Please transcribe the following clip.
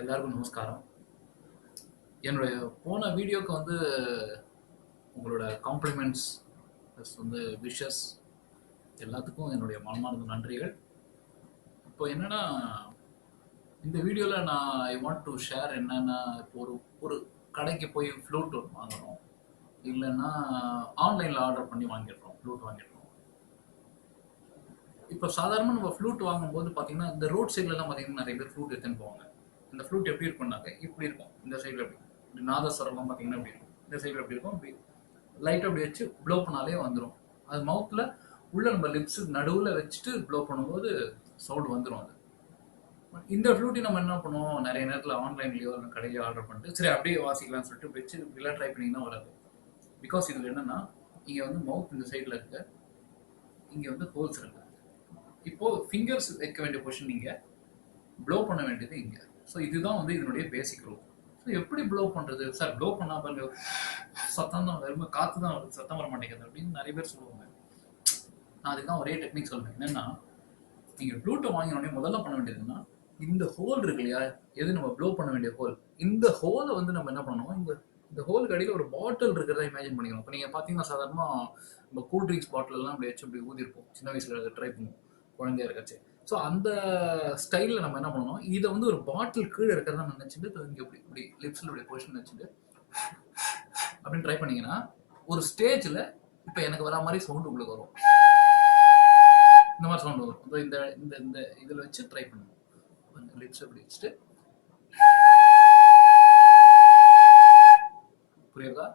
எல்லாருக்கும் நமஸ்காரம். என்னுடைய போன வீடியோக்கு வந்து உங்களோட காம்ப்ளிமெண்ட்ஸ் ப்ளஸ் வந்து விஷஸ் எல்லாத்துக்கும் என்னுடைய மனமார்ந்த நன்றிகள். இப்போ என்னன்னா, இந்த வீடியோவில் நான் ஐ வாண்ட் டு ஷேர் என்னன்னா, இப்போ ஒரு ஒரு கடைக்கு போய் ஃப்ளூட் ஒன்று வாங்கணும், இல்லைன்னா ஆன்லைனில் ஆர்டர் பண்ணி வாங்கிடுறோம், ஃப்ளூட் வாங்கிடுறோம். இப்போ சாதாரணமாக நம்ம ஃப்ளூட் வாங்கும்போது பார்த்தீங்கன்னா, இந்த ரோட் சைட்லலாம் பார்த்தீங்கன்னா நிறைய பேர் ஃப்ளூட் எடுத்துன்னு போவாங்க. இந்த ஃப்ளூட் எப்படி இருக்கும்னாக்க இப்படி இருக்கும், இந்த சைடில் எப்படி இப்படி நாதஸ்வரம்லாம் பார்த்தீங்கன்னா இப்படி இருக்கும், இந்த சைடில் எப்படி இருக்கும், இப்படி லைட்டாக அப்படி வச்சு ப்ளோ பண்ணாலே வந்துடும். அது மவுத்தில் உள்ள நம்ம லிப்ஸு நடுவில் வச்சுட்டு ப்ளோ பண்ணும்போது சவுண்ட் வந்துடும். அது இந்த ஃப்ளூட்டி நம்ம என்ன பண்ணுவோம், நிறைய நேரத்தில் ஆன்லைன்லேயோ இல்லை கடையிலையோ ஆர்டர் பண்ணிட்டு சரி அப்படியே வாசிக்கலாம்னு சொல்லிட்டு வச்சு இப்படிலாம் ட்ரை பண்ணிங்கன்னா வராது. பிகாஸ் இதில் என்னென்னா, இங்கே வந்து மவுத் இந்த சைடில் இருக்கு, இங்கே வந்து ஹோல்ஸ் இருக்கு. இப்போது ஃபிங்கர்ஸ் வைக்க வேண்டிய பொசிஷன் இங்கே, ப்ளோ பண்ண வேண்டியது இங்கே. ஸோ இதுதான் வந்து இதனுடைய பேசிக் ரூல். ஸோ எப்படி ப்ளோ பண்ணுறது சார், ப்ளோ பண்ணால் பாருங்க சத்தம் தான் வரும்போது காற்று தான் வருது, சத்தம் வர மாட்டேங்குது அப்படின்னு நிறைய பேர் சொல்லுவாங்க. நான் அதுக்கு தான் ஒரே டெக்னிக் சொல்கிறேன். என்னென்னா, நீங்கள் ப்ளூட்டை வாங்கினோடனே முதல்ல பண்ண வேண்டியதுன்னா, இந்த ஹோல் இருக்கு இல்லையா, எது நம்ம ப்ளோ பண்ண வேண்டிய ஹோல், இந்த ஹோலை வந்து நம்ம என்ன பண்ணணும், இந்த ஹோலுக்கு அடியில் ஒரு பாட்டில் இருக்கிறதா இமேஜின் பண்ணிக்கணும். இப்போ நீங்கள் பார்த்தீங்கன்னா சாதாரணமாக நம்ம கூல் ட்ரிங்க்ஸ் பாட்டிலெல்லாம் அப்படி வச்சு இப்படி ஊதிருப்போம், சின்ன வயசில் ட்ரை பண்ணுவோம் குழந்தையா இருக்காச்சு. ஸோ அந்த ஸ்டைலில் நம்ம என்ன பண்ணணும், இதை வந்து ஒரு பாட்டில் கீழே இருக்கிறதா நினச்சிட்டு இங்கே இப்படி இப்படி லிப்ஸில் இப்படி பொசிஷன் வச்சுட்டு அப்படின்னு ட்ரை பண்ணீங்கன்னா, ஒரு ஸ்டேஜில் இப்போ எனக்கு வர மாதிரி சவுண்டு உங்களுக்கு வரும், இந்த மாதிரி சவுண்டு வரும். இந்த இந்த இந்த இதில் வச்சு ட்ரை பண்ணுவோம். லிப்ஸ் அப்படி வச்சுட்டு, புரியுதா?